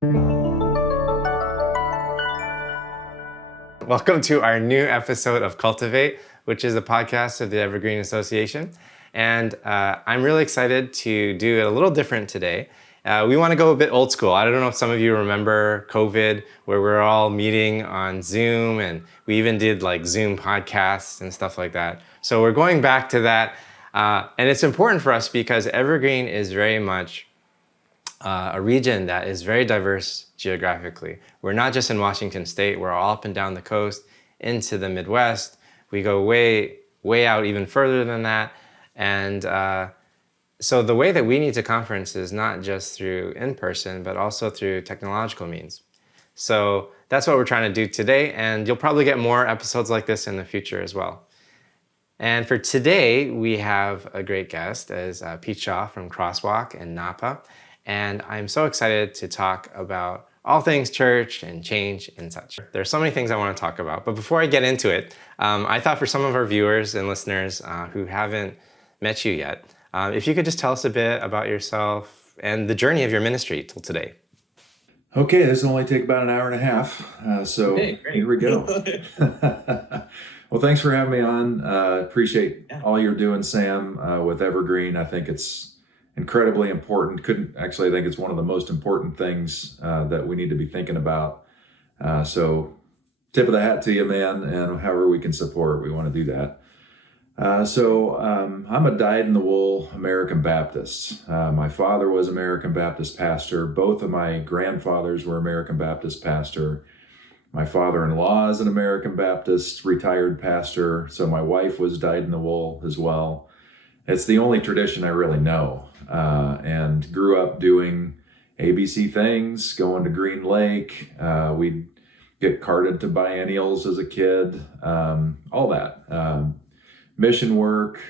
Welcome to our new episode of Cultivate, which is a podcast of the Evergreen Association. And I'm really excited to do it a little different today. We want to go a bit old school. I don't know if some of you remember COVID, where we're all meeting on Zoom, and we even did like Zoom podcasts and stuff like that. So we're going back to that. And it's important for us because Evergreen is very much a region that is very diverse geographically. We're not just in Washington State, we're all up and down the coast into the Midwest. We go way out even further than that. And so the way that we need to conference is not just through in-person, but also through technological means. So that's what we're trying to do today, and you'll probably get more episodes like this in the future as well. And for today, we have a great guest, as Pete Shaw from CrossWalk in Napa. And I'm so excited to talk about all things church and change and such. There's so many things I want to talk about, but before I get into it, I thought for some of our viewers and listeners who haven't met you yet, if you could just tell us a bit about yourself and the journey of your ministry till today. Okay, this will only take about an hour and a half, so Okay, here we go. Well, thanks for having me on. Appreciate all you're doing, Sam, with Evergreen. I think it's incredibly important. I think it's one of the most important things that we need to be thinking about. So tip of the hat to you, man, and however we can support, we want to do that. I'm a dyed-in-the-wool American Baptist. My father was American Baptist pastor. Both of my grandfathers were American Baptist pastor. My father-in-law is an American Baptist retired pastor. So my wife was dyed-in-the-wool as well. It's the only tradition I really know, and grew up doing ABC things, going to Green Lake. We'd get carted to biennials as a kid, all that. Mission work,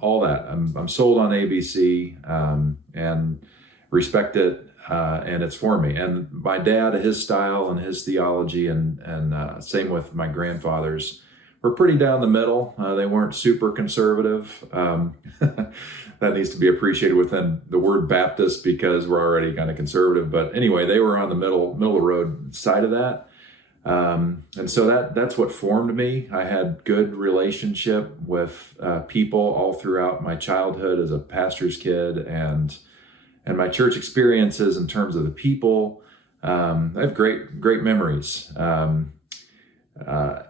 all that. I'm sold on ABC and respect it, and it's for me. And my dad, his style and his theology, and same with my grandfathers, were pretty down the middle. They weren't super conservative. That needs to be appreciated within the word Baptist because we're already kind of conservative. But anyway, they were on the middle of the road side of that. And so that's what formed me. I had good relationship with people all throughout my childhood as a pastor's kid, and my church experiences in terms of the people. I have great memories.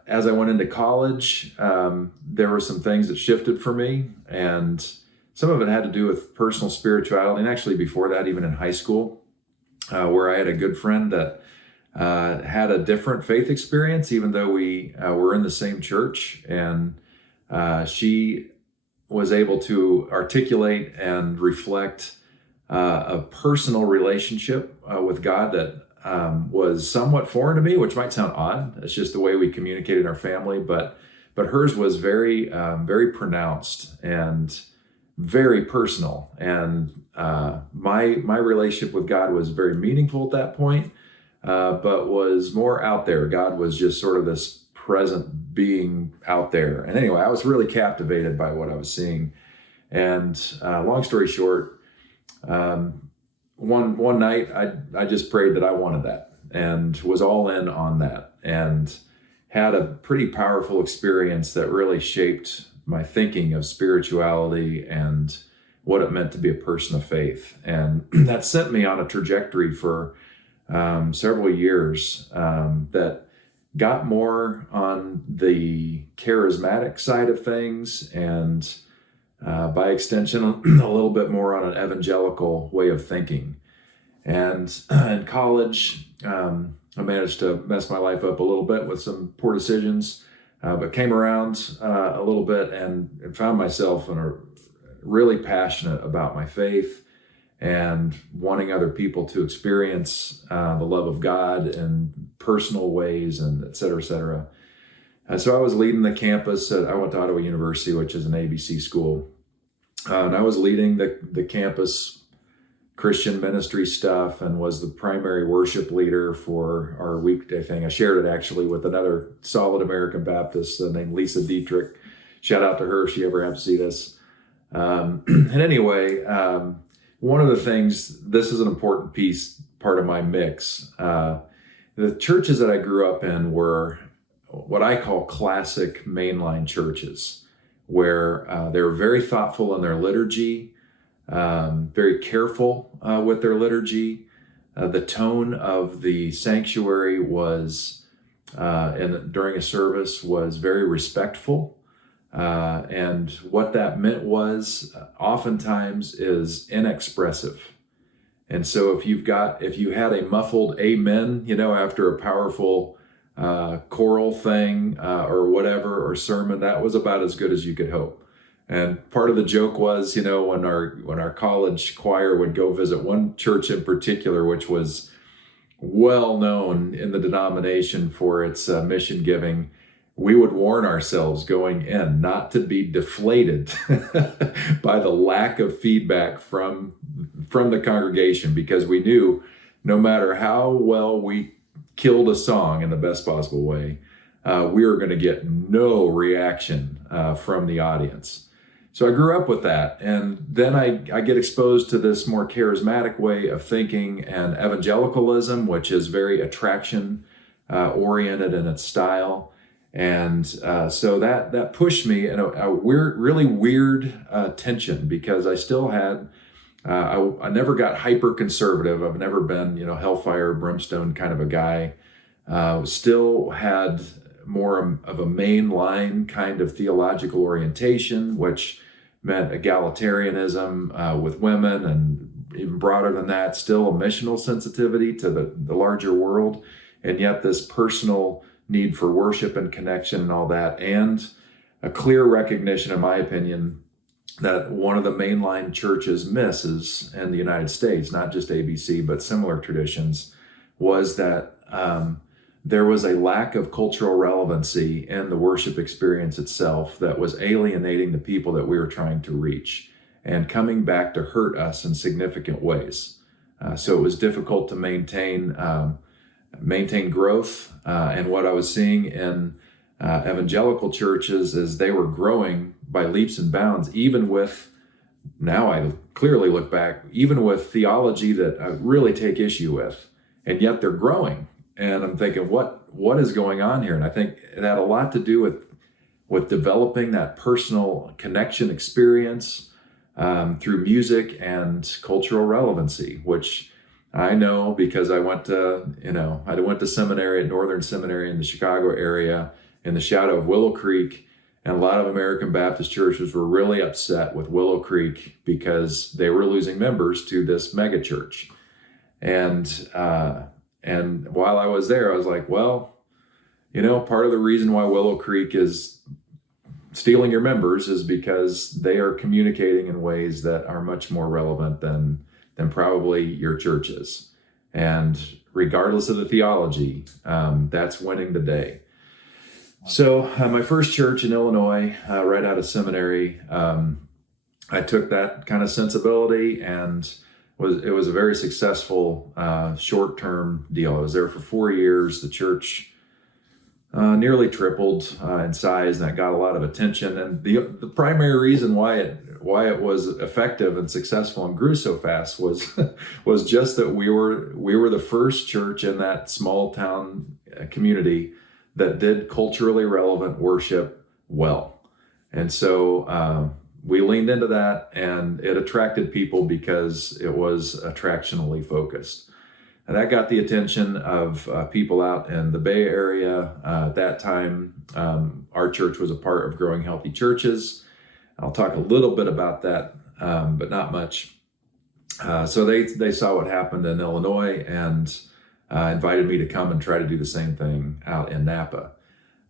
As I went into college, there were some things that shifted for me, and some of it had to do with personal spirituality. And actually before that, even in high school, where I had a good friend that had a different faith experience, even though we were in the same church. And she was able to articulate and reflect a personal relationship with God that was somewhat foreign to me, which might sound odd. It's just the way we communicated in our family, but hers was very pronounced and very personal. And my relationship with God was very meaningful at that point. But was more out there. God was just sort of this present being out there. And anyway, I was really captivated by what I was seeing. And long story short, one night I just prayed that I wanted that and was all in on that, and had a pretty powerful experience that really shaped my thinking of spirituality and what it meant to be a person of faith. And that sent me on a trajectory for several years that got more on the charismatic side of things, and by extension, a little bit more on an evangelical way of thinking. And in college, I managed to mess my life up a little bit with some poor decisions, but came around a little bit and found myself really passionate about my faith and wanting other people to experience the love of God in personal ways, and et cetera, et cetera. And so I was leading the campus I went to Ottawa University, which is an ABC school. And I was leading the campus Christian ministry stuff and was the primary worship leader for our weekday thing. I shared it actually with another solid American Baptist named Lisa Dietrich. Shout out to her if she ever happens to see this. And anyway, one of the things, this is an important piece part of my mix. The churches that I grew up in were what I call classic mainline churches, where they were very thoughtful in their liturgy, very careful with their liturgy. The tone of the sanctuary was, and during a service, was very respectful. And what that meant was oftentimes is inexpressive. And so if you had a muffled amen, after a powerful choral thing or whatever, or sermon, that was about as good as you could hope. And part of the joke was, when our college choir would go visit one church in particular, which was well known in the denomination for its mission giving, we would warn ourselves going in not to be deflated by the lack of feedback from the congregation, because we knew no matter how well we killed a song in the best possible way, we were going to get no reaction from the audience. So I grew up with that, and then I get exposed to this more charismatic way of thinking and evangelicalism, which is very attraction oriented in its style. And so that pushed me in a really weird tension, because I still had, I never got hyper conservative. I've never been, hellfire, brimstone kind of a guy. Still had more of a mainline kind of theological orientation, which meant egalitarianism with women, and even broader than that, still a missional sensitivity to the larger world, and yet this personal need for worship and connection and all that, and a clear recognition, in my opinion, that one of the mainline churches misses in the United States, not just ABC, but similar traditions, was that there was a lack of cultural relevancy in the worship experience itself that was alienating the people that we were trying to reach and coming back to hurt us in significant ways. So it was difficult to maintain growth. And what I was seeing in evangelical churches is they were growing by leaps and bounds, even with, now I clearly look back, even with theology that I really take issue with, and yet they're growing. And I'm thinking, what is going on here? And I think it had a lot to do with developing that personal connection experience through music and cultural relevancy, which I know because I went to seminary at Northern Seminary in the Chicago area in the shadow of Willow Creek. And a lot of American Baptist churches were really upset with Willow Creek because they were losing members to this mega church. And while I was there, I was like, well, part of the reason why Willow Creek is stealing your members is because they are communicating in ways that are much more relevant than probably your church is. And regardless of the theology, that's winning the day. So my first church in Illinois, right out of seminary, I took that kind of sensibility, and it was a very successful short-term deal. I was there for 4 years. The church nearly tripled in size, and that got a lot of attention. And the primary reason why it was effective and successful and grew so fast was just that we were the first church in that small town community that did culturally relevant worship well. And so we leaned into that, and it attracted people because it was attractionally focused. And that got the attention of people out in the Bay Area. At that time, our church was a part of Growing Healthy Churches. I'll talk a little bit about that, but not much. So they saw what happened in Illinois and invited me to come and try to do the same thing out in Napa.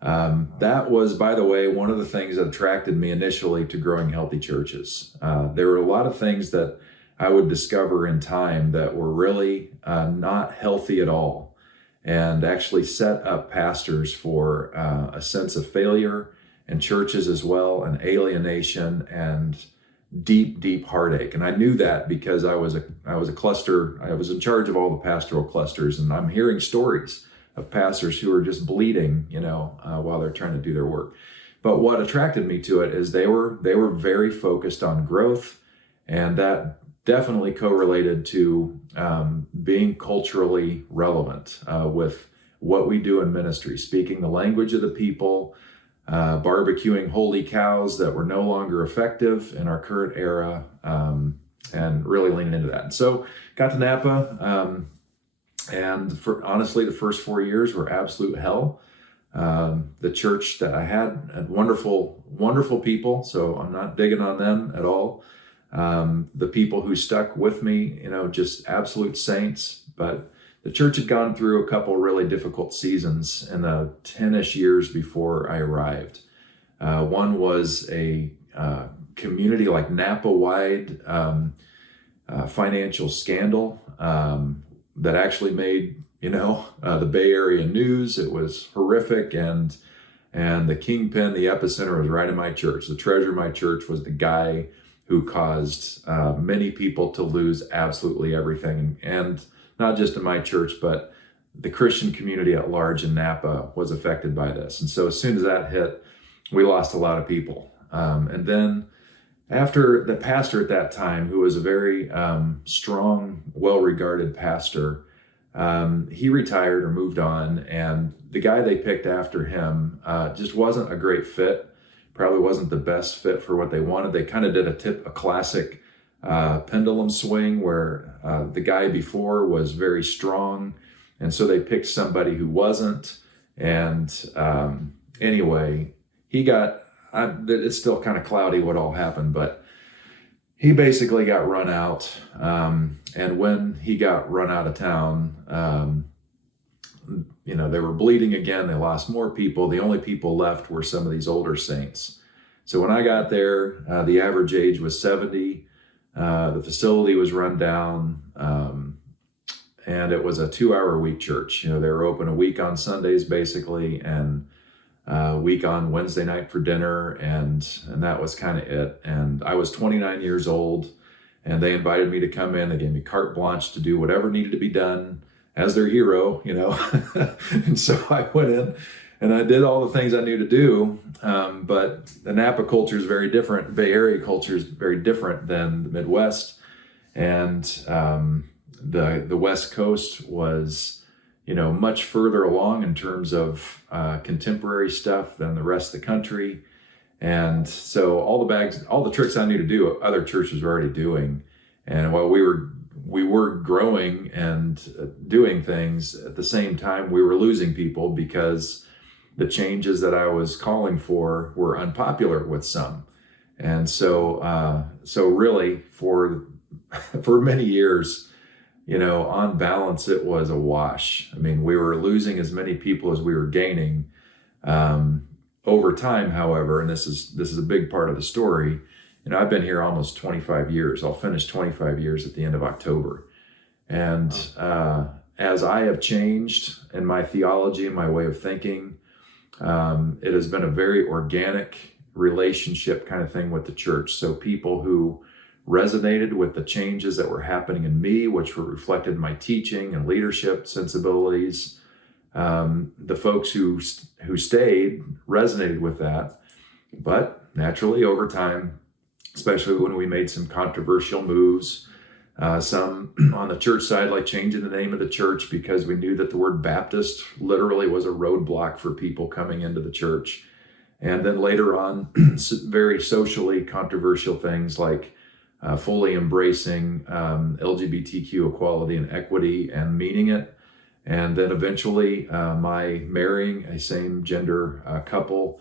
That was, by the way, one of the things that attracted me initially to Growing Healthy Churches. There were a lot of things that I would discover in time that were really not healthy at all, and actually set up pastors for a sense of failure, and churches as well, and alienation and deep heartache. And I knew that because I was a cluster. I was in charge of all the pastoral clusters, and I'm hearing stories of pastors who are just bleeding, while they're trying to do their work. But what attracted me to it is they were very focused on growth, and that definitely correlated to being culturally relevant with what we do in ministry, speaking the language of the people, barbecuing holy cows that were no longer effective in our current era, and really leaning into that. And so got to Napa, and honestly, the first 4 years were absolute hell. The church that I had wonderful, wonderful people, so I'm not digging on them at all. The people who stuck with me, just absolute saints. But the church had gone through a couple really difficult seasons in the 10-ish years before I arrived. One was a community like Napa-wide financial scandal that actually made the Bay Area news. It was horrific, and the kingpin, the epicenter, was right in my church. The treasurer of my church was the guy who caused many people to lose absolutely everything, and not just in my church, but the Christian community at large in Napa was affected by this. And so as soon as that hit, we lost a lot of people. And then after the pastor at that time, who was a very strong, well-regarded pastor, he retired or moved on, and the guy they picked after him just wasn't a great fit. Probably wasn't the best fit for what they wanted. They kind of did a classic pendulum swing where the guy before was very strong, and so they picked somebody who wasn't. And anyway, he got, it's still kind of cloudy what all happened, but he basically got run out. And when he got run out of town, they were bleeding again. They lost more people. The only people left were some of these older saints. So when I got there, the average age was 70. The facility was run down, and it was a 2-hour-a-week church. They were open a week on Sundays, basically, and a week on Wednesday night for dinner, and that was kind of it. And I was 29 years old, and they invited me to come in. They gave me carte blanche to do whatever needed to be done as their hero, And so I went in and I did all the things I knew to do. But the Napa culture is very different. The Bay Area culture is very different than the Midwest. And the West Coast was, much further along in terms of contemporary stuff than the rest of the country. And so all the tricks I knew to do, other churches were already doing. And while we were growing and doing things at the same time, we were losing people because the changes that I was calling for were unpopular with some. And so really for many years, on balance, it was a wash. I mean, we were losing as many people as we were gaining. Over time, however, and this is a big part of the story, I've been here almost 25 years. I'll finish 25 years at the end of October. And as I have changed in my theology and my way of thinking, it has been a very organic relationship kind of thing with the church. So people who resonated with the changes that were happening in me, which were reflected in my teaching and leadership sensibilities, the folks who stayed resonated with that. But naturally, over time, especially when we made some controversial moves, some on the church side, like changing the name of the church because we knew that the word Baptist literally was a roadblock for people coming into the church. And then later on, very socially controversial things like fully embracing LGBTQ equality and equity and meaning it. And then eventually my marrying a same gender couple,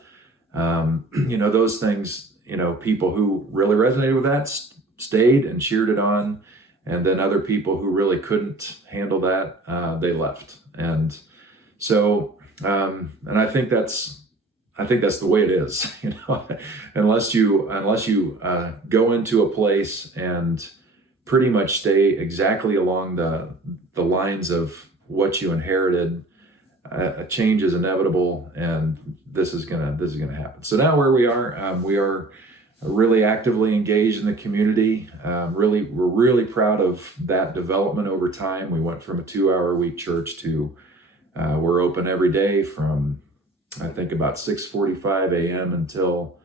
those things, people who really resonated with that stayed and cheered it on. And then other people who really couldn't handle that, they left. And so, and I think that's the way it is, unless you go into a place and pretty much stay exactly along the lines of what you inherited, a change is inevitable, and this is gonna happen. So now where we are really actively engaged in the community. We're really proud of that development over time. We went from a 2-hour-a-week church to we're open every day from I think about 6:45 a.m. until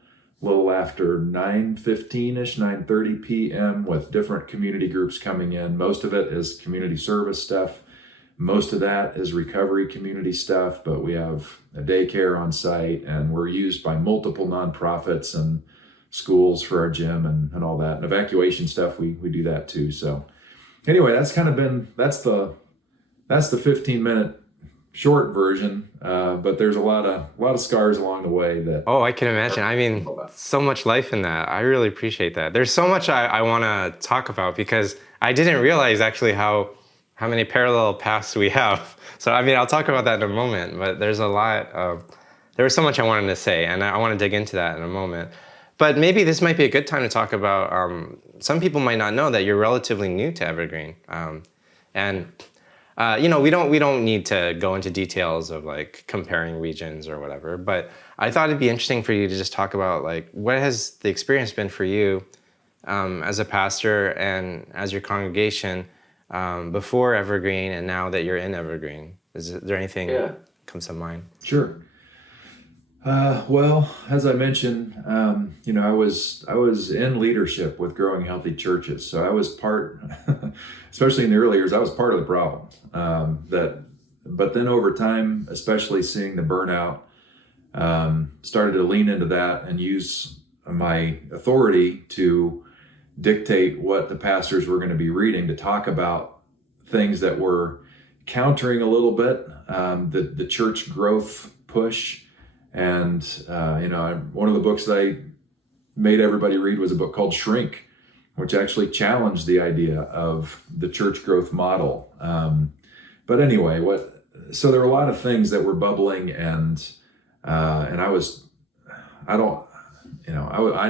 a little after 9:15ish, 9:30 p.m. with different community groups coming in. Most of it is community service stuff. Most of that is recovery community stuff, but we have a daycare on site, and we're used by multiple nonprofits and schools for our gym and all that. And evacuation stuff, we do that too. So anyway, that's the 15-minute short version, but there's a lot of scars along the way that. Oh, I can imagine. I mean, so much life in that. I really appreciate that. There's so much I want to talk about, because I didn't realize actually how many parallel paths we have. So, I mean, I'll talk about that in a moment, but there was so much I wanted to say, and I want to dig into that in a moment. But maybe this might be a good time to talk about, some people might not know that you're relatively new to Evergreen. We don't need to go into details of like comparing regions or whatever, but I thought it'd be interesting for you to just talk about like, what has the experience been for you as a pastor and as your congregation before Evergreen and now that you're in Evergreen? Is there anything that comes to mind? Sure. Well, as I mentioned, I was in leadership with Growing Healthy Churches. So I was part, especially in the early years, I was part of the problem. But then over time, especially seeing the burnout, started to lean into that and use my authority to dictate what the pastors were going to be reading, to talk about things that were countering a little bit the church growth push. And, one of the books that I made everybody read was a book called Shrink, which actually challenged the idea of the church growth model. But anyway, so there were a lot of things that were bubbling, and I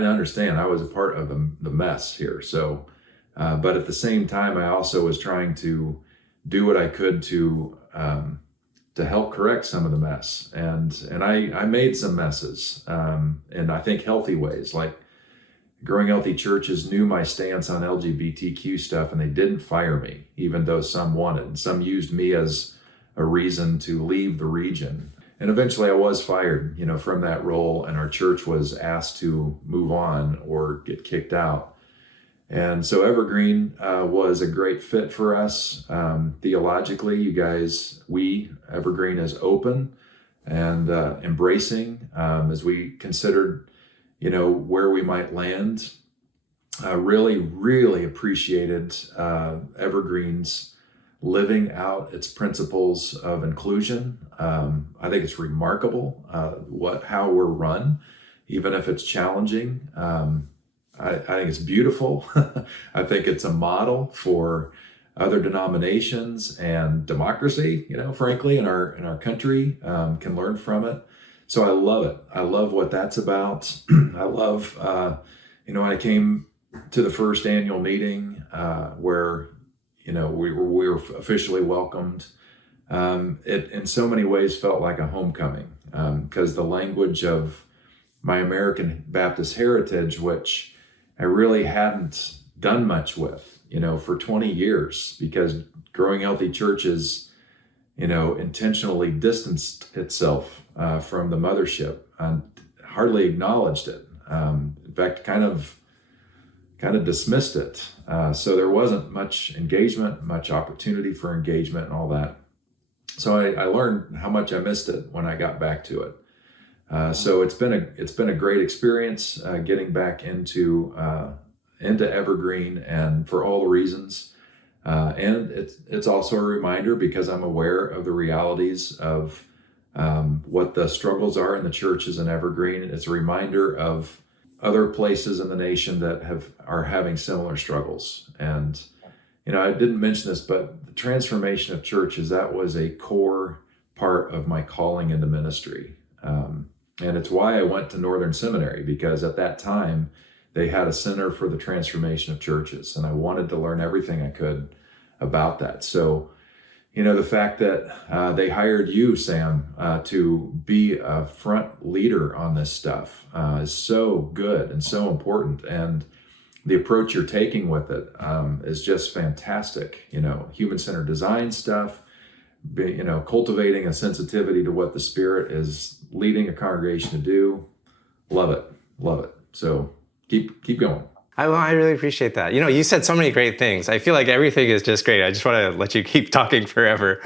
understand I was a part of the mess here. So, but at the same time, I also was trying to do what I could to help correct some of the mess. And I made some messes, and I think healthy ways. Like Growing Healthy Churches knew my stance on LGBTQ stuff, and they didn't fire me, even though some wanted. Some used me as a reason to leave the region. And eventually I was fired, from that role, and our church was asked to move on or get kicked out. And so Evergreen was a great fit for us. Theologically, Evergreen is open and embracing as we considered, where we might land. Really, really appreciated Evergreen's living out its principles of inclusion. I think it's remarkable how we're run, even if it's challenging. I think it's beautiful. I think it's a model for other denominations, and democracy, frankly, in our country can learn from it. So I love it. I love what that's about. I love, when I came to the first annual meeting where, we were officially welcomed. It in so many ways felt like a homecoming, because the language of my American Baptist heritage, which I really hadn't done much with, for 20 years, because Growing Healthy Churches, intentionally distanced itself from the mothership and hardly acknowledged it. In fact, kind of dismissed it. So there wasn't much engagement, much opportunity for engagement and all that. So I learned how much I missed it when I got back to it. So it's been a great experience getting back into Evergreen, and for all the reasons. And it's also a reminder, because I'm aware of the realities of what the struggles are in the churches in Evergreen. It's a reminder of other places in the nation that are having similar struggles. And I didn't mention this, but the transformation of churches, that was a core part of my calling into ministry. And it's why I went to Northern Seminary, because at that time they had a Center for the Transformation of Churches, and I wanted to learn everything I could about that. So, the fact that they hired you, Sam, to be a front leader on this stuff is so good and so important. And the approach you're taking with it is just fantastic. Human-centered design stuff, cultivating a sensitivity to what the Spirit is leading a congregation to do. Love it. Love it. So keep going. I really appreciate that. You said so many great things. I feel like everything is just great. I just want to let you keep talking forever.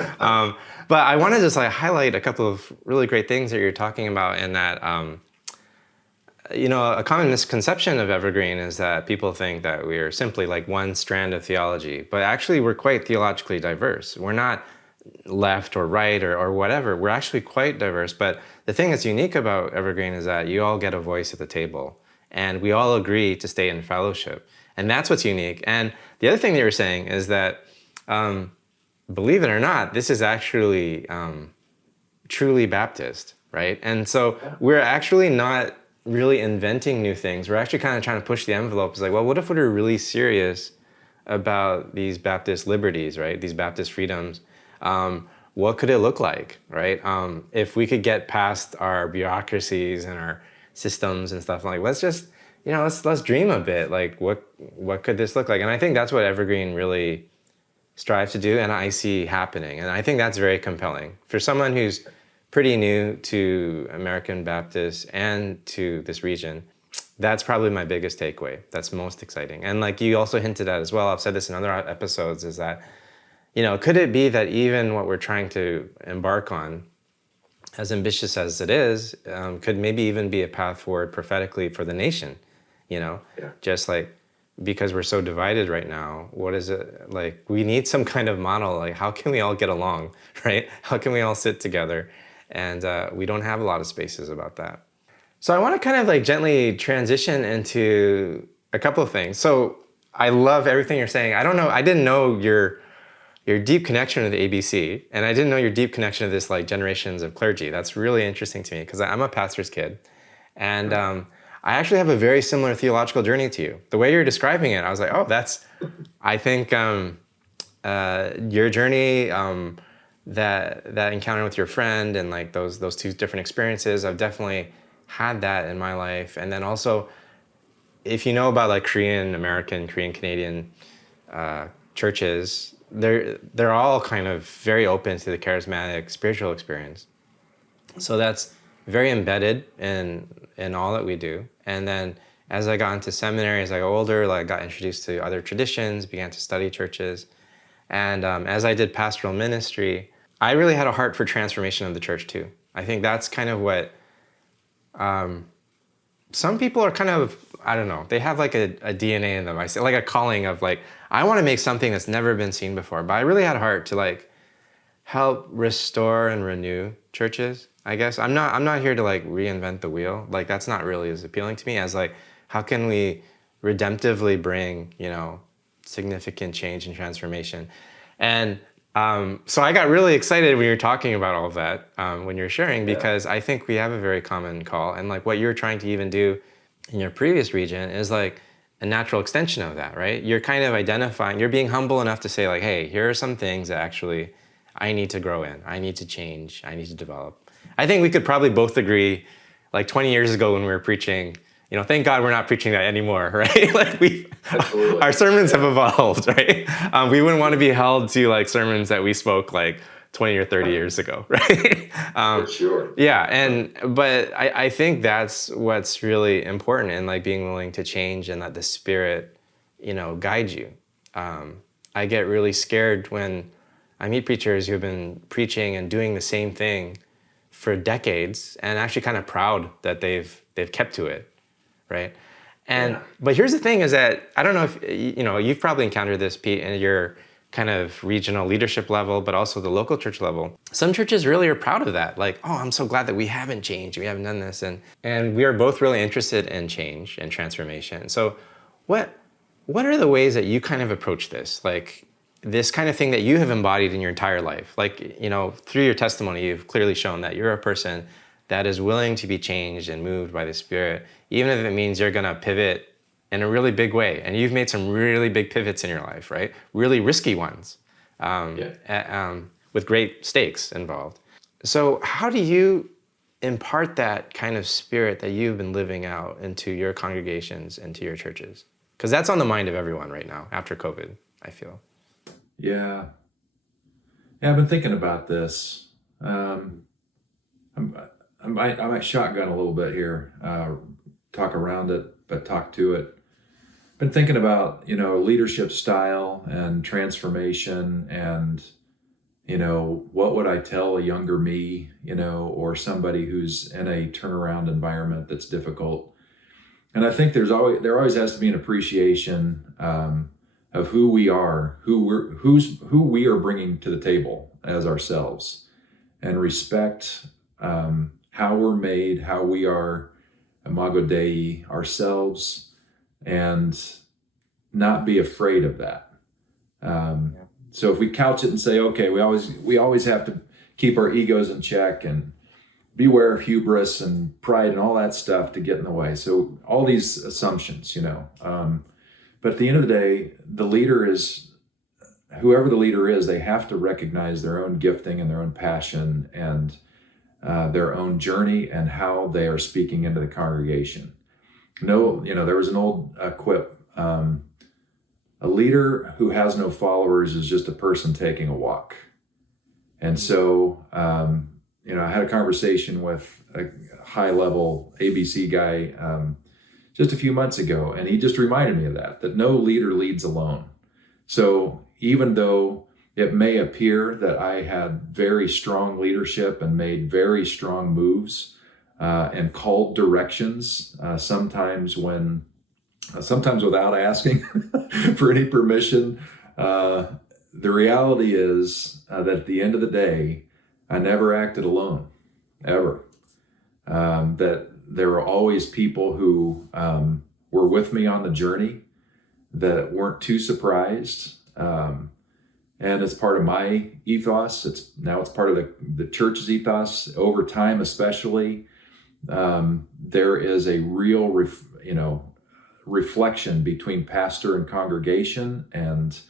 But I want to just like highlight a couple of really great things that you're talking about, and that a common misconception of Evergreen is that people think that we are simply like one strand of theology, but actually we're quite theologically diverse. We're not left or right or whatever. We're actually quite diverse. But the thing that's unique about Evergreen is that you all get a voice at the table, and we all agree to stay in fellowship. And that's what's unique. And the other thing that you're saying is that, believe it or not, this is actually truly Baptist, right? And so we're actually not really inventing new things. We're actually kind of trying to push the envelope. It's like, well, what if we're really serious about these Baptist liberties, right? These Baptist freedoms. What could it look like, right? If we could get past our bureaucracies and our systems and stuff, like, let's just, let's dream a bit. Like, what could this look like? And I think that's what Evergreen really strives to do, and I see happening. And I think that's very compelling for someone who's pretty new to American Baptists and to this region. That's probably my biggest takeaway. That's most exciting. And like you also hinted at as well, I've said this in other episodes, is that, could it be that even what we're trying to embark on, as ambitious as it is, could maybe even be a path forward prophetically for the nation, just like, because we're so divided right now, what is it like? We need some kind of model. Like, how can we all get along, right? How can we all sit together? And we don't have a lot of spaces about that. So I want to kind of like gently transition into a couple of things. So I love everything you're saying. I didn't know your deep connection to the ABC, and I didn't know your deep connection to this like generations of clergy. That's really interesting to me because I'm a pastor's kid, and I actually have a very similar theological journey to you. The way you're describing it, I was like, oh, I think your journey, that encounter with your friend, and like those two different experiences, I've definitely had that in my life. And then also, if you know about like Korean American, Korean Canadian churches, they're all kind of very open to the charismatic spiritual experience. So that's very embedded in all that we do. And then as I got into seminary, as I got older, like, I got introduced to other traditions, began to study churches. And as I did pastoral ministry, I really had a heart for transformation of the church too. I think that's kind of what some people are kind of, I don't know, they have like a DNA in them. I say like a calling of like, I want to make something that's never been seen before. But I really had a heart to like help restore and renew churches. I guess I'm not here to like reinvent the wheel. Like, that's not really as appealing to me as like, how can we redemptively bring, significant change and transformation? And so I got really excited when you were talking about all of that, when you're sharing, because I think we have a very common call. And like what you're trying to even do in your previous region is like a natural extension of that, right? You're kind of identifying, you're being humble enough to say like, hey, here are some things that actually I need to grow in, I need to change, I need to develop. I think we could probably both agree, like 20 years ago when we were preaching, thank God we're not preaching that anymore, right? Like our sermons have evolved, right? We wouldn't want to be held to like sermons that we spoke like 20 or 30 years ago, right? For sure. Yeah, but I think that's what's really important in like being willing to change and let the Spirit, guide you. I get really scared when I meet preachers who've been preaching and doing the same thing for decades, and actually kind of proud that they've kept to it, right? But here's the thing: is that I don't know if you've probably encountered this, Pete, in your kind of regional leadership level, but also the local church level. Some churches really are proud of that. Like, oh, I'm so glad that we haven't changed, we haven't done this, and we are both really interested in change and transformation. So, what are the ways that you kind of approach this? Like, this kind of thing that you have embodied in your entire life. Like, through your testimony, you've clearly shown that you're a person that is willing to be changed and moved by the Spirit, even if it means you're going to pivot in a really big way. And you've made some really big pivots in your life, right? Really risky ones, with great stakes involved. So how do you impart that kind of spirit that you've been living out into your congregations and to your churches? Because that's on the mind of everyone right now after COVID, I feel. Yeah, I've been thinking about this. I might shotgun a little bit here, talk around it. but talk to it. Been thinking about, leadership style and transformation and, what would I tell a younger me, or somebody who's in a turnaround environment that's difficult. And I think there always has to be an appreciation of who we are, who we are bringing to the table as ourselves, and respect how we're made, how we are imago Dei ourselves, and not be afraid of that. So if we couch it and say, okay, we always have to keep our egos in check and beware of hubris and pride and all that stuff to get in the way. So all these assumptions, but at the end of the day, whoever the leader is, they have to recognize their own gifting and their own passion and their own journey and how they are speaking into the congregation. No, there was an old quip, a leader who has no followers is just a person taking a walk. And so, I had a conversation with a high-level ABC guy just a few months ago, and he just reminded me of that no leader leads alone. So even though it may appear that I had very strong leadership and made very strong moves and called directions, sometimes without asking for any permission, the reality is that at the end of the day, I never acted alone, ever. That there were always people who were with me on the journey that weren't too surprised. And it's part of my ethos. It's part of the church's ethos. Over time, especially, there is a real, reflection between pastor and congregation and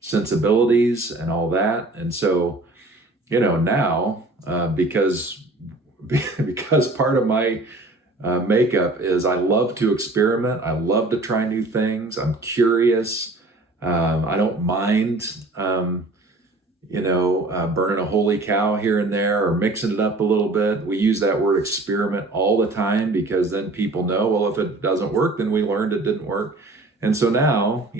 sensibilities and all that. And so, now, because part of my makeup is I love to experiment. I love to try new things. I'm curious. I don't mind, burning a holy cow here and there or mixing it up a little bit. We use that word experiment all the time because then people know, well, if it doesn't work, then we learned it didn't work. And so now,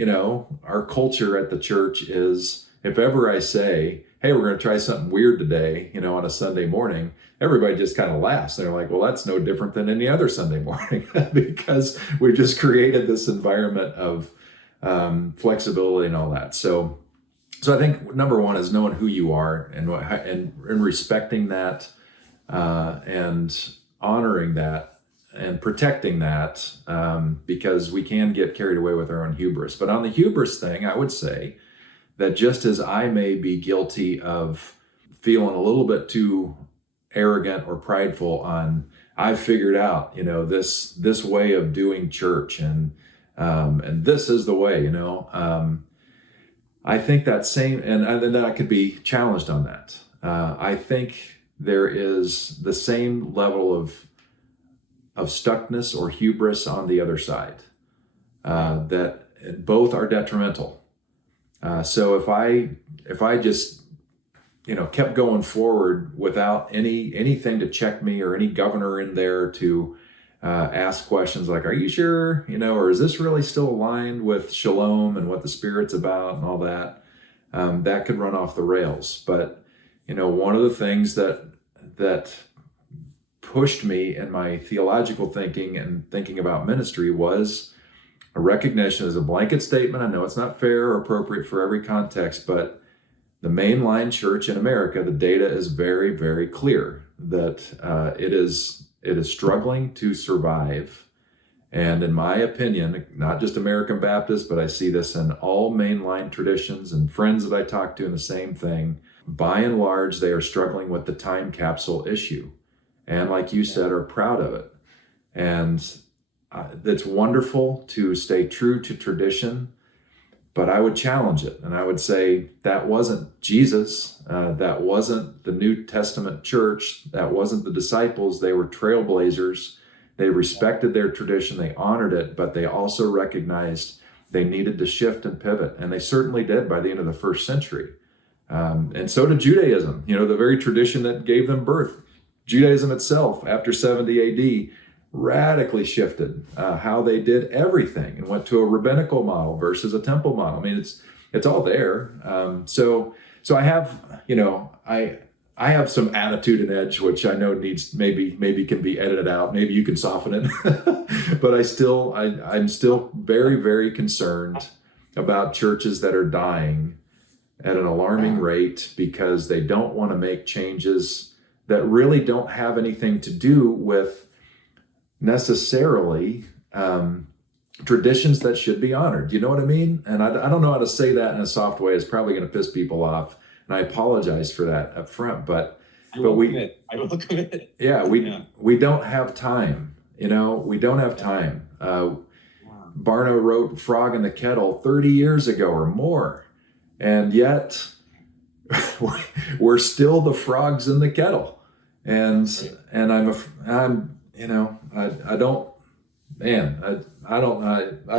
our culture at the church is, if ever I say, hey, we're going to try something weird today, on a Sunday morning, everybody just kind of laughs. They're like, well, that's no different than any other Sunday morning because we just created this environment of flexibility and all that. So I think number one is knowing who you are and respecting that and honoring that and protecting that because we can get carried away with our own hubris. But on the hubris thing, I would say that just as I may be guilty of feeling a little bit too arrogant or prideful on, I've figured out, this way of doing church and this is the way, I think that same, and then I could be challenged on that. I think there is the same level of stuckness or hubris on the other side, that both are detrimental. So if I just, kept going forward without anything to check me or any governor in there to ask questions like, are you sure, or is this really still aligned with shalom and what the Spirit's about and all that, that could run off the rails. But, one of the things that pushed me in my theological thinking and thinking about ministry was a recognition as a blanket statement. I know it's not fair or appropriate for every context, but the mainline church in America, the data is very, very clear that it is struggling to survive. And in my opinion, not just American Baptist, but I see this in all mainline traditions and friends that I talk to in the same thing. By and large, they are struggling with the time capsule issue. And like you said, are proud of it. And it's wonderful to stay true to tradition, but I would challenge it. And I would say that wasn't Jesus. That wasn't the New Testament church. That wasn't the disciples. They were trailblazers. They respected their tradition. They honored it, but they also recognized they needed to shift and pivot. And they certainly did by the end of the first century. And so did Judaism, the very tradition that gave them birth. Judaism itself, after 70 AD, radically shifted how they did everything and went to a rabbinical model versus a temple model. I mean, it's all there. So I have, I have some attitude and edge, which I know needs maybe can be edited out. Maybe you can soften it, but I'm still very, very concerned about churches that are dying at an alarming rate because they don't want to make changes that really don't have anything to do with necessarily traditions that should be honored. You know what I mean? And I don't know how to say that in a soft way. It's probably going to piss people off, and I apologize for that up front. But I will commit. Yeah, we don't have time. We don't have time. Barno wrote "Frog in the Kettle" 30 years ago or more, and yet we're still the frogs in the kettle. And I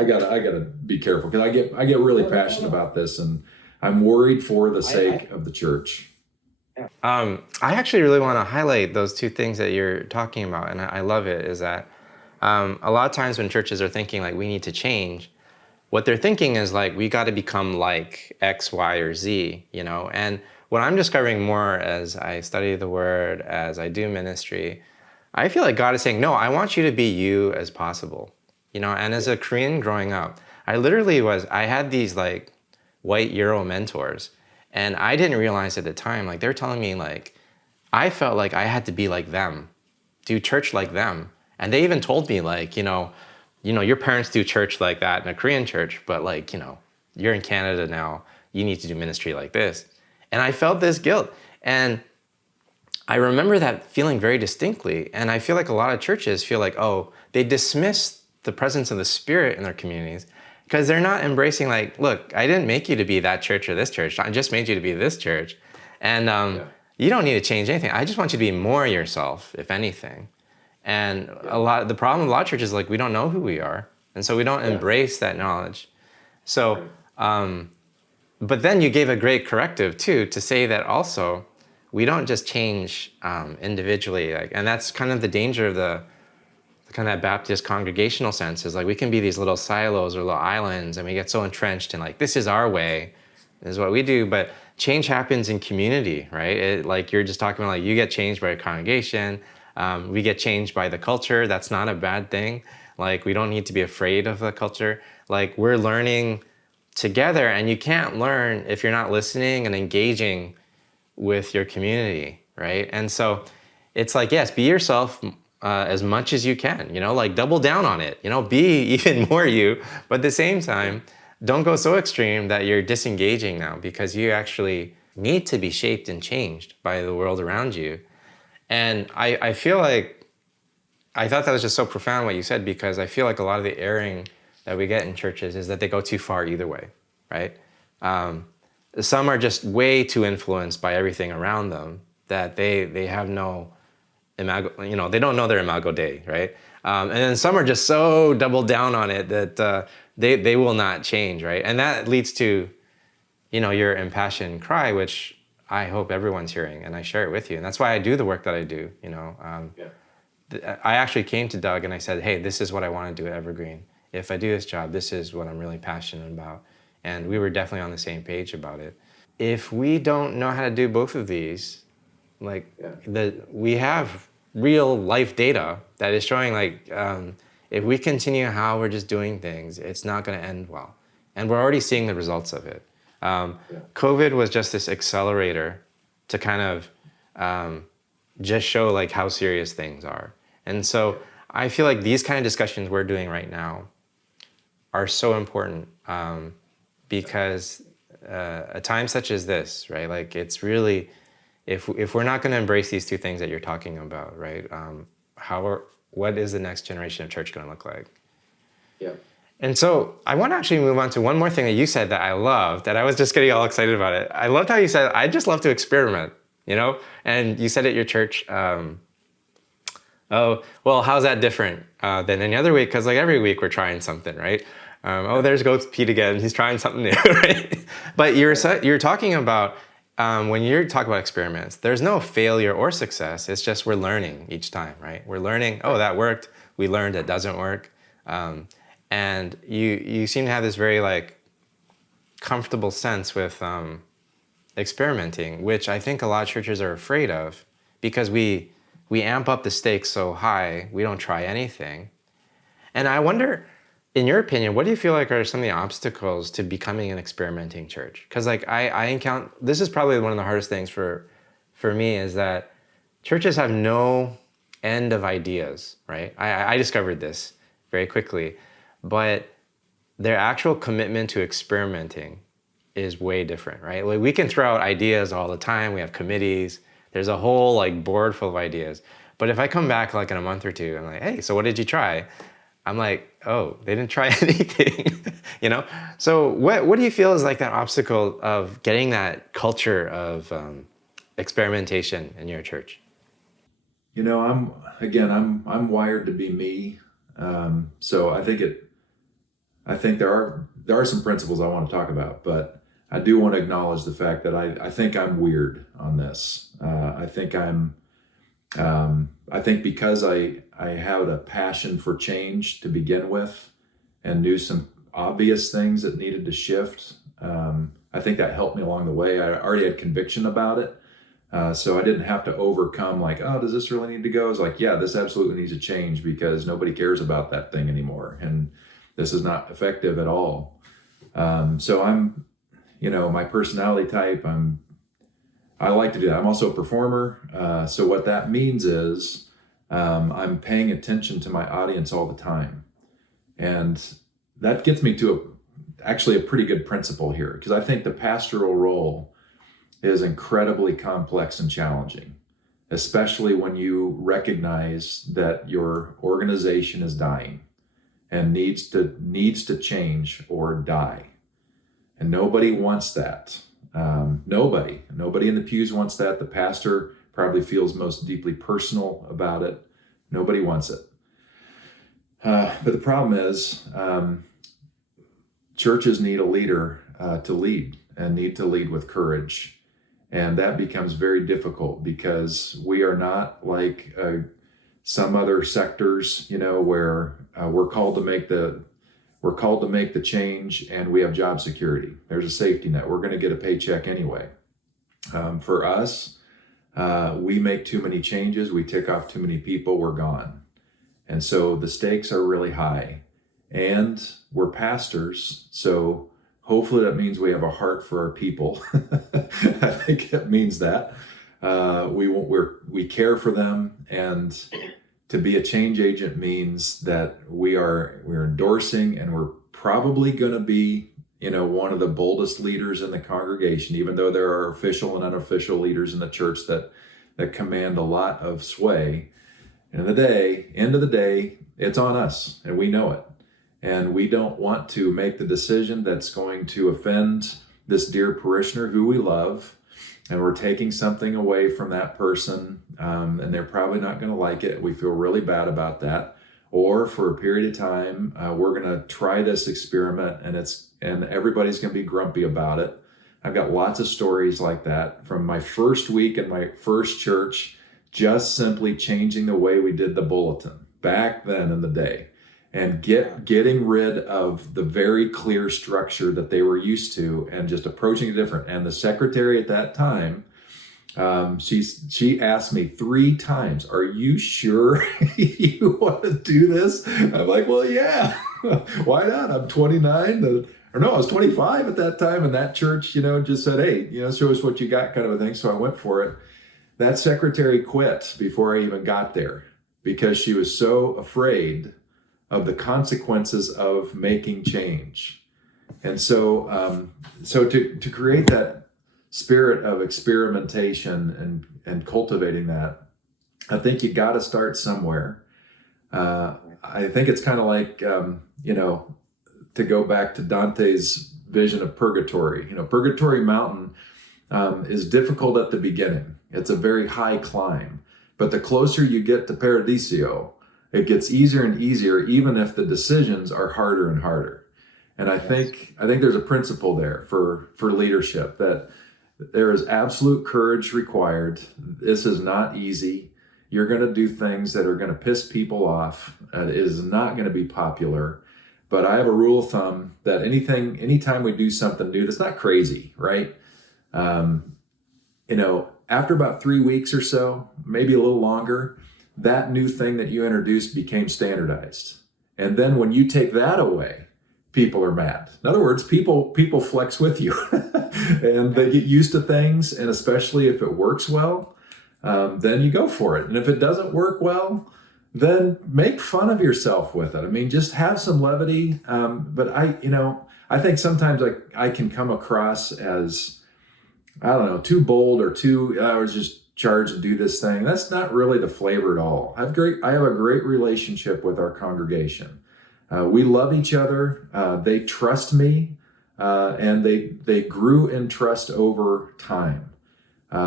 gotta be careful because I get really passionate about this, and I'm worried for the sake of the church. I actually really want to highlight those two things that you're talking about, and I love it, is that a lot of times when churches are thinking like we need to change, what they're thinking is like we got to become like X, Y, or Z, and what I'm discovering more as I study the Word, as I do ministry, I feel like God is saying, no, I want you to be you as possible, and as a Korean growing up, I had these like white Euro mentors, and I didn't realize at the time, like they were telling me like, I felt like I had to be like them, do church like them. And they even told me like, your parents do church like that in a Korean church, but like, you're in Canada now, you need to do ministry like this. And I felt this guilt. And I remember that feeling very distinctly. And I feel like a lot of churches feel like, oh, they dismiss the presence of the Spirit in their communities because they're not embracing like, look, I didn't make you to be that church or this church. I just made you to be this church. And you don't need to change anything. I just want you to be more yourself, if anything. And the problem with a lot of churches is like, we don't know who we are. And so we don't embrace that knowledge. So, but then you gave a great corrective too, to say that also, we don't just change individually. And that's kind of the danger of the kind of that Baptist congregational sense is like, we can be these little silos or little islands and we get so entrenched in like, this is our way, this is what we do. But change happens in community, right? Like you're just talking about like, you get changed by a congregation. We get changed by the culture. That's not a bad thing. Like we don't need to be afraid of the culture. Like we're learning together, and you can't learn if you're not listening and engaging with your community, right? And so it's like, yes, be yourself as much as you can, like double down on it, be even more you, but at the same time, don't go so extreme that you're disengaging now because you actually need to be shaped and changed by the world around you. And I feel like, I thought that was just so profound what you said, because I feel like a lot of the erring that we get in churches is that they go too far either way, right? Some are just way too influenced by everything around them that they have no imago, they don't know their imago Dei, right? And then some are just so doubled down on it that they will not change, right? And that leads to, your impassioned cry, which I hope everyone's hearing, and I share it with you. And that's why I do the work that I do, I actually came to Doug and I said, hey, this is what I want to do at Evergreen. If I do this job, this is what I'm really passionate about. And we were definitely on the same page about it. If we don't know how to do both of these, we have real life data that is showing if we continue how we're just doing things, it's not going to end well. And we're already seeing the results of it. COVID was just this accelerator to kind of just show how serious things are. And so I feel like these kind of discussions we're doing right now are so important because a time such as this, right? It's really, if we're not going to embrace these two things that you're talking about, right? What is the next generation of church going to look like? Yeah. And so I want to actually move on to one more thing that you said that I loved, that I was just getting all excited about it. I loved how you said, I just love to experiment, And you said at your church, oh, well, how's that different than any other week? Because every week we're trying something, right? There's Goat Pete again. He's trying something new, right? But you're talking about, when you're talking about experiments, there's no failure or success. It's just we're learning each time, right? We're learning, oh, that worked. we learned it doesn't work. And you seem to have this very like comfortable sense with experimenting, which I think a lot of churches are afraid of because we amp up the stakes so high, we don't try anything. And I wonder, in your opinion, what do you feel like are some of the obstacles to becoming an experimenting church? Because like I encounter, this is probably one of the hardest things for me is that churches have no end of ideas, right? I discovered this very quickly, but their actual commitment to experimenting is way different, right? Like we can throw out ideas all the time. We have committees. There's a whole like board full of ideas. But if I come back like in a month or two, I'm like, hey, so what did you try? I'm like, oh, they didn't try anything, you know? So what do you feel is like that obstacle of getting that culture of experimentation in your church? You know, I'm wired to be me. So I think there are some principles I want to talk about, but I do want to acknowledge the fact that I think I'm weird on this. I think because I had a passion for change to begin with and knew some obvious things that needed to shift. I think that helped me along the way. I already had conviction about it. So I didn't have to overcome like, oh, does this really need to go? It's like, yeah, this absolutely needs to change because nobody cares about that thing anymore. And this is not effective at all. So I'm, my personality type, I like to do that. I'm also a performer. So what that means is I'm paying attention to my audience all the time. And that gets me to actually a pretty good principle here, because I think the pastoral role is incredibly complex and challenging, especially when you recognize that your organization is dying and needs to change or die. And nobody wants that. Nobody in the pews wants that. The pastor probably feels most deeply personal about it. Nobody wants it. But the problem is churches need a leader to lead, and need to lead with courage. And that becomes very difficult because we are not like some other sectors, where we're called to make the change and we have job security. There's a safety net. We're going to get a paycheck anyway. For us, we make too many changes. We tick off too many people. We're gone. And so the stakes are really high. And we're pastors, so hopefully that means we have a heart for our people. I think it means that we care for them, and to be a change agent means that we're endorsing, and we're probably going to be, one of the boldest leaders in the congregation, even though there are official and unofficial leaders in the church that command a lot of sway. End of the day, it's on us, and we know it. And we don't want to make the decision that's going to offend this dear parishioner who we love, and we're taking something away from that person, and they're probably not going to like it. We feel really bad about that. Or for a period of time, we're going to try this experiment, and everybody's going to be grumpy about it. I've got lots of stories like that from my first week in my first church, just simply changing the way we did the bulletin back then in the day. And getting rid of the very clear structure that they were used to and just approaching it different. And the secretary at that time, she asked me 3 times, "Are you sure you want to do this?" I'm like, "Well, yeah, why not? I'm 29. I was 25 at that time, and that church, just said, hey, show us what you got, kind of a thing." So I went for it. That secretary quit before I even got there because she was so afraid of the consequences of making change. And so to create that spirit of experimentation and cultivating that, I think you got to start somewhere. I think it's kind of like, to go back to Dante's vision of purgatory. Purgatory Mountain is difficult at the beginning. It's a very high climb. But the closer you get to Paradiso, it gets easier and easier, even if the decisions are harder and harder. And I think there's a principle there for leadership, that there is absolute courage required. This is not easy. You're going to do things that are going to piss people off. It is not going to be popular. But I have a rule of thumb that anytime we do something new, that's not crazy, right? After about 3 weeks or so, maybe a little longer, that new thing that you introduced became standardized. And then when you take that away, people are mad. In other words, people flex with you and they get used to things. And especially if it works well, then you go for it. And if it doesn't work well, then make fun of yourself with it. I mean, just have some levity. But I think sometimes I can come across as, I don't know, too bold or I was just charged to do this thing. That's not really the flavor at all. I have a great relationship with our congregation. We love each other. They trust me, and they grew in trust over time.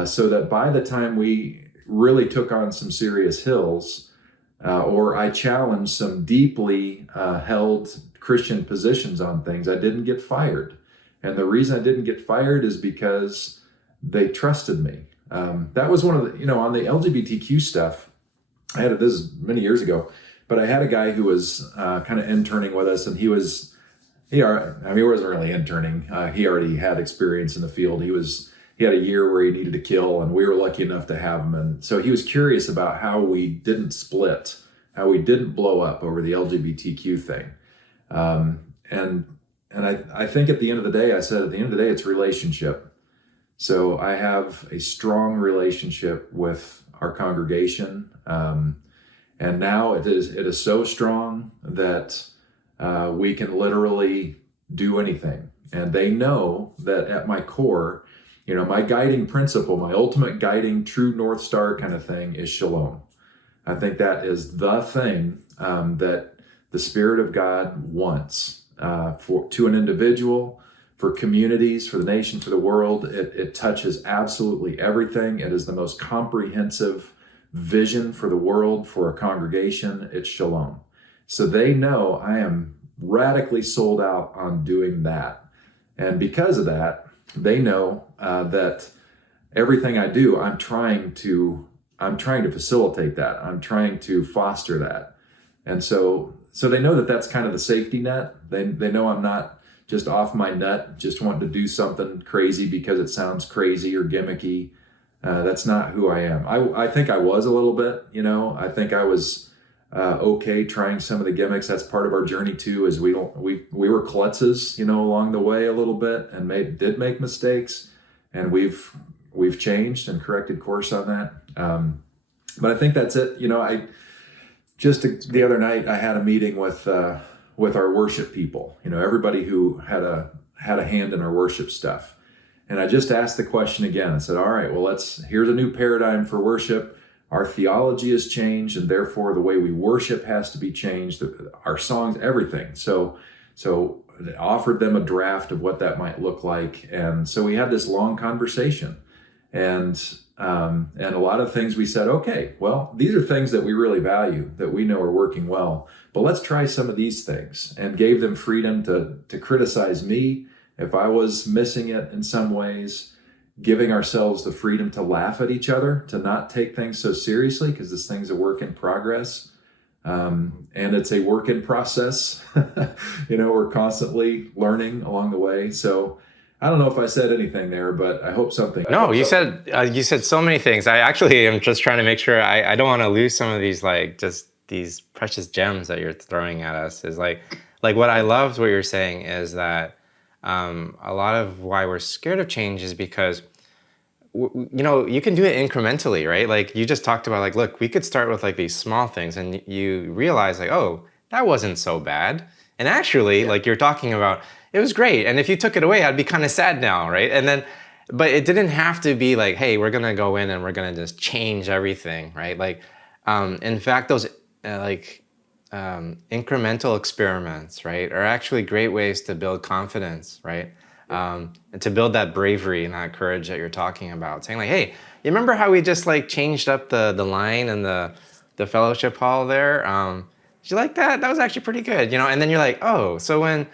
So that by the time we really took on some serious hills, or I challenged some deeply held Christian positions on things, I didn't get fired. And the reason I didn't get fired is because they trusted me. That was one of the, on the LGBTQ stuff, this is many years ago, but I had a guy who was kind of interning with us, and he wasn't really interning. He already had experience in the field. He had a year where he needed to kill, and we were lucky enough to have him. And so he was curious about how we didn't split, how we didn't blow up over the LGBTQ thing. And I think at the end of the day, it's relationship. So I have a strong relationship with our congregation. And now it is so strong that we can literally do anything. And they know that at my core, my guiding principle, my ultimate guiding true North Star kind of thing is shalom. I think that is the thing that the Spirit of God wants to an individual, for communities, for the nation, for the world. It touches absolutely everything. It is the most comprehensive vision for the world, for a congregation. It's shalom. So they know I am radically sold out on doing that. And because of that, they know that everything I do, I'm trying to facilitate that. I'm trying to foster that. And so they know that that's kind of the safety net. They know I'm not just off my nut, just wanting to do something crazy because it sounds crazy or gimmicky. That's not who I am. I think I was a little bit, I think I was okay trying some of the gimmicks. That's part of our journey too, is we were klutzes, along the way a little bit, and did make mistakes, and we've changed and corrected course on that. But I think that's it. The other night I had a meeting with our worship people, everybody who had a hand in our worship stuff. And I just asked the question again. I said, all right, well, here's a new paradigm for worship. Our theology has changed, and therefore the way we worship has to be changed. Our songs, everything. So I offered them a draft of what that might look like. And so we had this long conversation, and a lot of things we said, okay, well, these are things that we really value, that we know are working well, but let's try some of these things, and gave them freedom to criticize me if I was missing it in some ways, giving ourselves the freedom to laugh at each other, to not take things so seriously, because this thing's a work in progress. And it's a work in process. We're constantly learning along the way. So I don't know if I said anything there, but I hope something. No, you said so many things. I actually am just trying to make sure I don't want to lose some of these, just these precious gems that you're throwing at us. Is like what I loved what you're saying is that a lot of why we're scared of change is because you can do it incrementally, right? Like you just talked about, look, we could start with these small things, and you realize oh, that wasn't so bad. And actually, like you're talking about, it was great. And if you took it away, I'd be kind of sad now, right? And then, but it didn't have to be hey, we're gonna go in and we're gonna just change everything, right? In fact, those incremental experiments, right, are actually great ways to build confidence, right? And to build that bravery and that courage that you're talking about, saying hey, you remember how we just changed up the line in the fellowship hall there? Did you like that? That was actually pretty good, And then you're oh, so when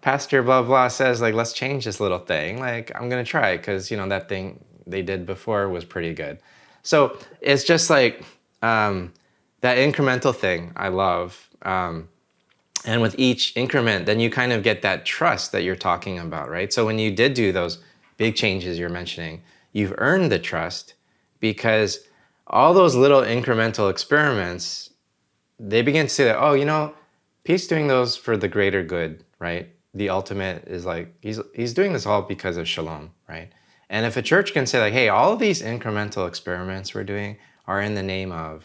Pastor blah blah says let's change this little thing, I'm gonna try, because that thing they did before was pretty good. So it's just that incremental thing I love. And with each increment, then you kind of get that trust that you're talking about, right? So when you did do those big changes you're mentioning, you've earned the trust because all those little incremental experiments, they begin to say that, oh, Pete's doing those for the greater good, right? The ultimate is like, he's doing this all because of shalom, right? And if a church can say like, hey, all of these incremental experiments we're doing are in the name of,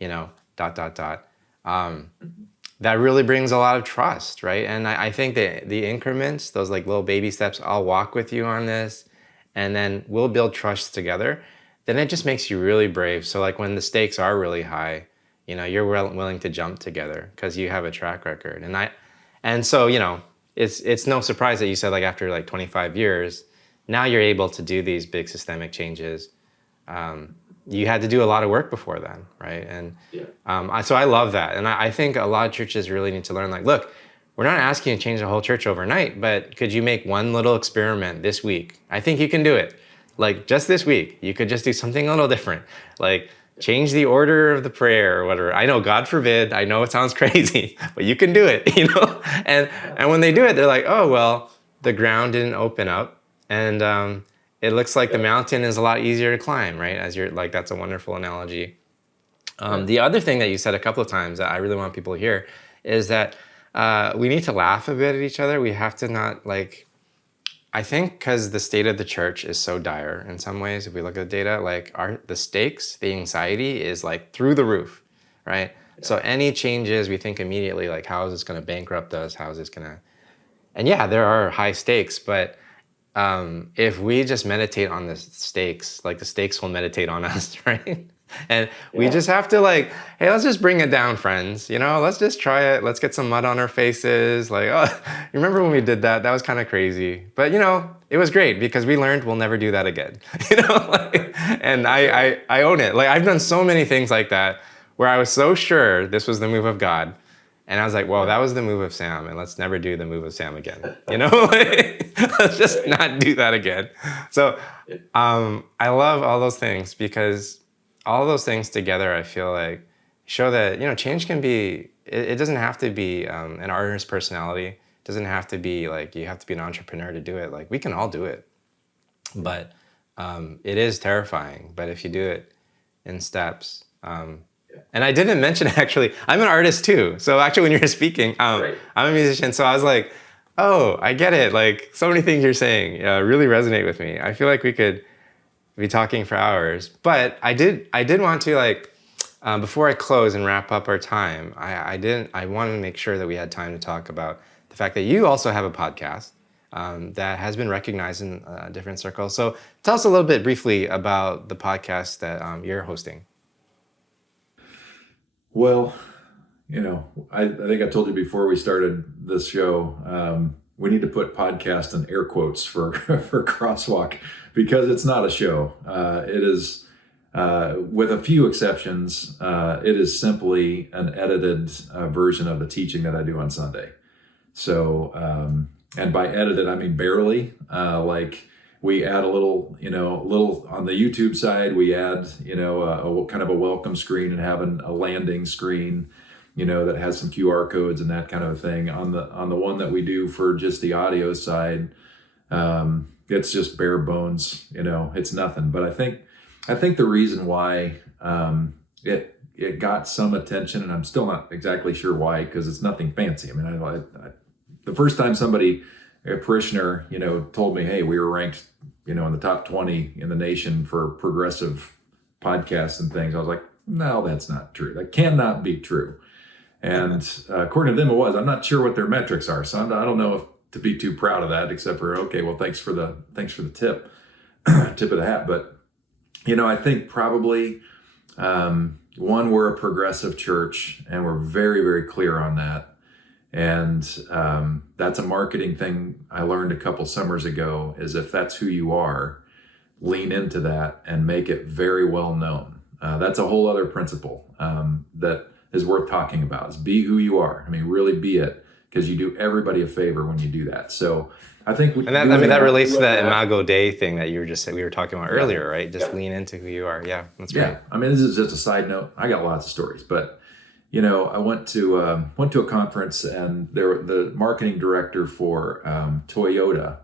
dot, dot, dot, that really brings a lot of trust, right? And I think that the increments, those like little baby steps, I'll walk with you on this, and then we'll build trust together. Then it just makes you really brave. So like when the stakes are really high, you're willing to jump together because you have a track record. And so it's no surprise that you said like after like 25 years, now you're able to do these big systemic changes. You had to do a lot of work before then, right? And so I love that. And I think a lot of churches really need to learn, like, look, we're not asking you to change the whole church overnight, but could you make one little experiment this week? I think you can do it. Like just this week, you could just do something a little different. Like change the order of the prayer or whatever. I know, God forbid, I know it sounds crazy, but you can do it, And when they do it, they're like, oh, well, the ground didn't open up. And it looks like the mountain is a lot easier to climb, right? As you're like, that's a wonderful analogy. The other thing that you said a couple of times that I really want people to hear is that we need to laugh a bit at each other. We have to not I think because the state of the church is so dire in some ways, if we look at the data, like the stakes, the anxiety is like through the roof, right? Yeah. So any changes, we think immediately like, how is this going to bankrupt us? How is this going to, and yeah, there are high stakes, but if we just meditate on the stakes, like the stakes will meditate on us, right? And we just have to like, hey, let's just bring it down, friends. Let's just try it. Let's get some mud on our faces. Like, oh, you remember when we did that? That was kind of crazy. But, it was great because we learned we'll never do that again. And I own it. Like, I've done so many things like that where I was so sure this was the move of God. And I was like, well, that was the move of Sam, and let's never do the move of Sam again. Let's just not do that again. So I love all those things because all those things together, I feel like, show that, change can be, it doesn't have to be an artist personality. It doesn't have to be like, you have to be an entrepreneur to do it. Like, we can all do it. But it is terrifying. But if you do it in steps, and I didn't mention, actually, I'm an artist too. So actually, when you were speaking, I'm a musician. So I was like, oh, I get it. Like, so many things you're saying really resonate with me. I feel like we could be talking for hours. But I did want to, before I close and wrap up our time, I wanted to make sure that we had time to talk about the fact that you also have a podcast that has been recognized in different circles. So tell us a little bit briefly about the podcast that you're hosting. Well, I think I told you before we started this show, we need to put podcast in air quotes for CrossWalk because it's not a show. It is, with a few exceptions, it is simply an edited version of the teaching that I do on Sunday. So, and by edited, I mean barely. We add a little on the YouTube side, we add, a kind of a welcome screen and having a landing screen, that has some QR codes and that kind of thing. On the one that we do for just the audio side, it's just bare bones, it's nothing. But I think the reason why it got some attention, and I'm still not exactly sure why, because it's nothing fancy. I mean, the first time a parishioner, told me, hey, we were ranked, in the top 20 in the nation for progressive podcasts and things, I was like, no, that's not true. That cannot be true. And according to them, it was. I'm not sure what their metrics are, so I don't know if to be too proud of that, except for, okay, well, thanks for the tip, tip of the hat. But, I think probably, one, we're a progressive church, and we're very, very clear on that. And that's a marketing thing I learned a couple summers ago, is if that's who you are, lean into that and make it very well known. That's a whole other principle that is worth talking about, is be who you are. I mean, really be it. because you do everybody a favor when you do that. So I think that relates to that Imago Dei thing that we were talking about earlier, right? Just lean into who you are. Yeah, that's great. I mean, this is just a side note. I got lots of stories, but I went to a conference, and the marketing director for Toyota,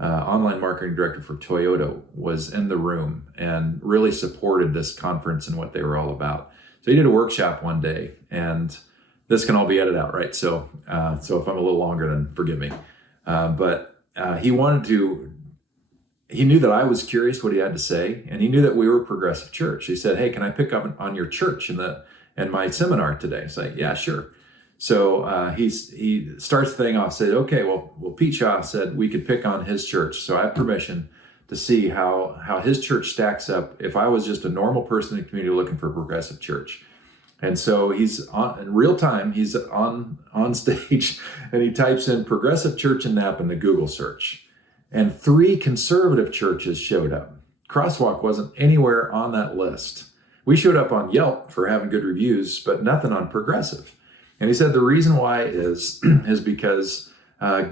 online marketing director for Toyota, was in the room and really supported this conference and what they were all about. So he did a workshop one day, and this can all be edited out, right? So if I'm a little longer, then forgive me. But he knew that I was curious what he had to say, and he knew that we were a progressive church. He said, "Hey, can I pick up on your church in my seminar today?" I said, "Yeah, sure." So he starts the thing off, said, "Okay, well, Pete Shaw said we could pick on his church, so I have permission to see how his church stacks up if I was just a normal person in the community looking for a progressive church." And so he's in real time, he's on stage, and he types in progressive church in Napa in the Google search. And 3 conservative churches showed up. CrossWalk wasn't anywhere on that list. We showed up on Yelp for having good reviews, but nothing on progressive. And he said the reason why is because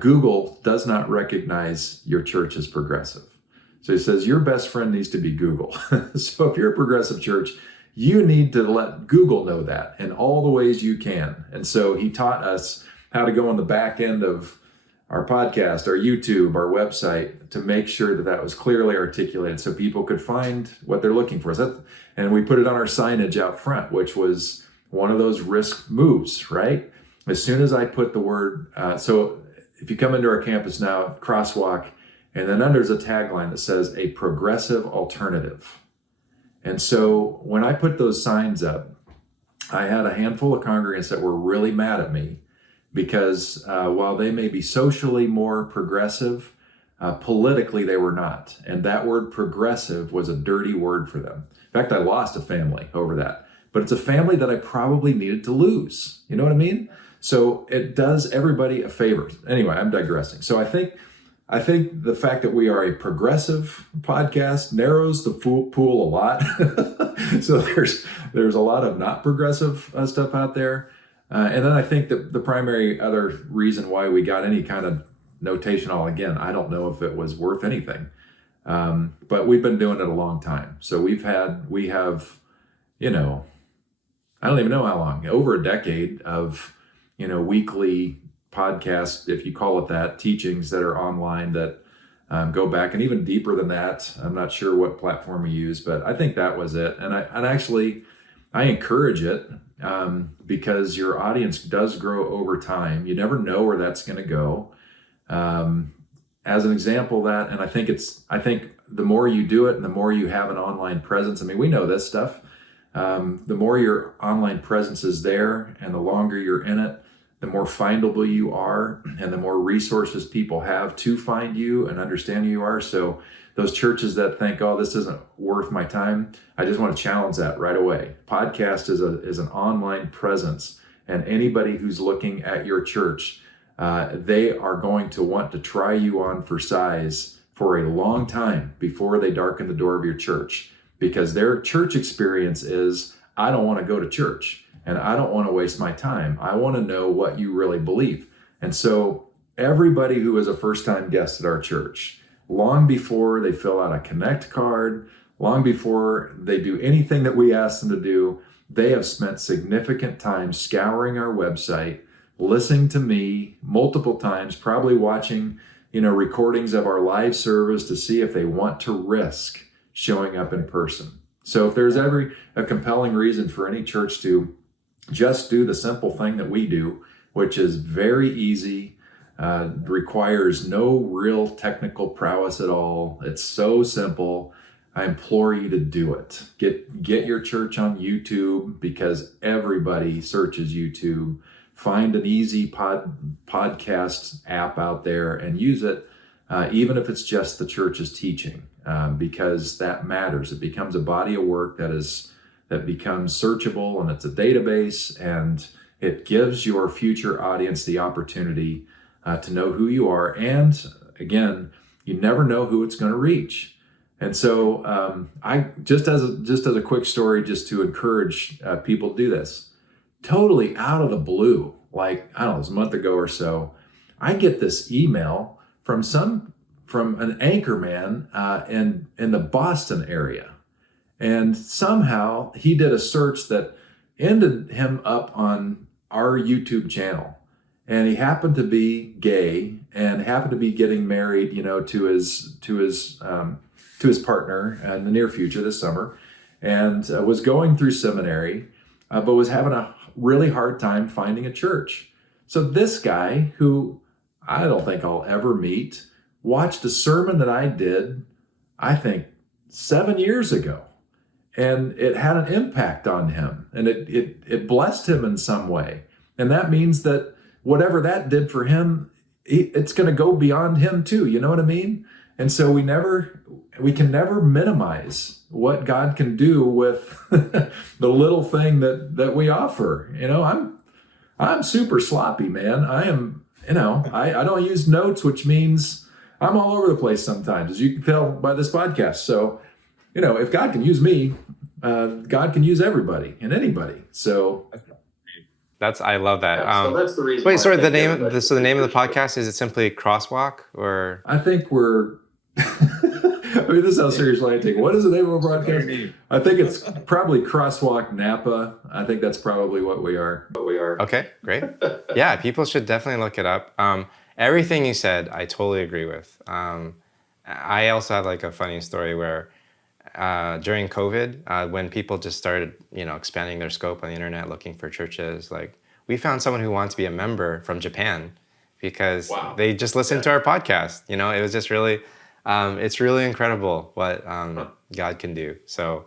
Google does not recognize your church as progressive. So he says your best friend needs to be Google. So if you're a progressive church, you need to let Google know that in all the ways you can. And so he taught us how to go on the back end of our podcast, our YouTube, our website, to make sure that was clearly articulated so people could find what they're looking for. And we put it on our signage out front, which was one of those risk moves, right? As soon as I put the word, so if you come into our campus now, CrossWalk, and then there's a tagline that says a progressive alternative. And so when I put those signs up, I had a handful of congregants that were really mad at me because while they may be socially more progressive, politically they were not. And that word progressive was a dirty word for them. In fact, I lost a family over that. But it's a family that I probably needed to lose. You know what I mean? So it does everybody a favor. Anyway, I'm digressing. So I think the fact that we are a progressive podcast narrows the pool a lot. So there's a lot of not progressive stuff out there. And then I think that the primary other reason why we got any kind of notation, again, I don't know if it was worth anything. But we've been doing it a long time. So we have, I don't even know how long, over a decade of, weekly podcasts, if you call it that, teachings that are online that go back and even deeper than that. I'm not sure what platform we use, but I think that was it. And I encourage it because your audience does grow over time. You never know where that's going to go. As an example of that, and I think the more you do it and the more you have an online presence, I mean, we know this stuff. The more your online presence is there and the longer you're in it, the more findable you are and the more resources people have to find you and understand who you are. So those churches that think, oh, this isn't worth my time, I just want to challenge that right away. Podcast is an online presence, and anybody who's looking at your church, they are going to want to try you on for size for a long time before they darken the door of your church, because their church experience is, I don't want to go to church and I don't want to waste my time. I want to know what you really believe. And so everybody who is a first-time guest at our church, long before they fill out a Connect card, long before they do anything that we ask them to do, they have spent significant time scouring our website, listening to me multiple times, probably watching, recordings of our live service to see if they want to risk showing up in person. So if there's ever a compelling reason for any church to just do the simple thing that we do, which is very easy, requires no real technical prowess at all. It's so simple. I implore you to do it. Get your church on YouTube, because everybody searches YouTube. Find an easy podcast app out there and use it, even if it's just the church's teaching, because that matters. It becomes a body of work that becomes searchable, and it's a database, and it gives your future audience the opportunity to know who you are. And again, you never know who it's going to reach. And so I just as a quick story, just to encourage people to do this, totally out of the blue, like, I don't know, it was a month ago or so, I get this email from an anchor man in the Boston area. And somehow he did a search that ended him up on our YouTube channel. And he happened to be gay and happened to be getting married, to his partner in the near future this summer, and was going through seminary, but was having a really hard time finding a church. So this guy, who I don't think I'll ever meet, watched a sermon that I did, I think 7 years ago. And it had an impact on him, and it blessed him in some way. And that means that whatever that did for him, it's going to go beyond him too. You know what I mean? And so we can never minimize what God can do with the little thing that we offer. I'm super sloppy, man. I am, I don't use notes, which means I'm all over the place sometimes, as you can tell by this podcast. So, if God can use me, God can use everybody and anybody. So I love that. So that's the reason. Wait, sorry. The name of the podcast, is it simply CrossWalk, or? I think we're. I mean, this is how seriously I take it. What is the name of our broadcast? I think it's probably CrossWalk Napa. I think that's probably what we are. Okay, great. Yeah, people should definitely look it up. Everything you said, I totally agree with. I also had like a funny story where during COVID, when people just started, expanding their scope on the internet, looking for churches, like we found someone who wanted to be a member from Japan because they just listened to our podcast. It was just really, it's really incredible what God can do. So,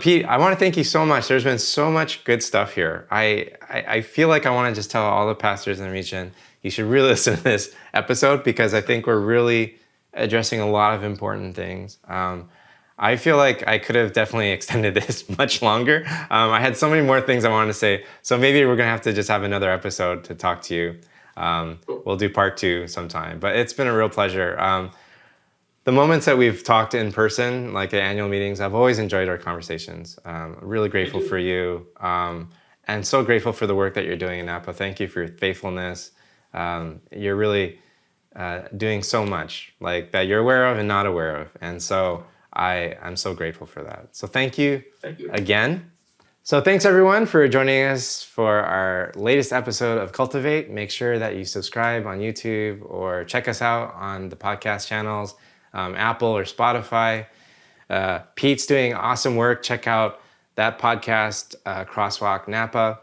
Pete, I want to thank you so much. There's been so much good stuff here. I feel like I want to just tell all the pastors in the region, you should really listen to this episode because I think we're really addressing a lot of important things. I feel like I could have definitely extended this much longer. I had so many more things I wanted to say. So maybe we're going to have to just have another episode to talk to you. We'll do part 2 sometime. But it's been a real pleasure. The moments that we've talked in person, like at annual meetings, I've always enjoyed our conversations. Really grateful for you. And so grateful for the work that you're doing in Napa. Thank you for your faithfulness. You're really doing so much like that you're aware of and not aware of. And so I'm so grateful for that. So thank you again. So thanks everyone for joining us for our latest episode of Cultivate. Make sure that you subscribe on YouTube or check us out on the podcast channels, Apple or Spotify. Pete's doing awesome work. Check out that podcast, CrossWalk Napa.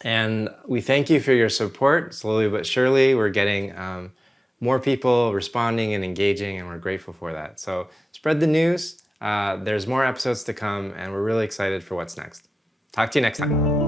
And we thank you for your support. Slowly but surely, we're getting more people responding and engaging, and we're grateful for that. So spread the news. There's more episodes to come, and we're really excited for what's next. Talk to you next time.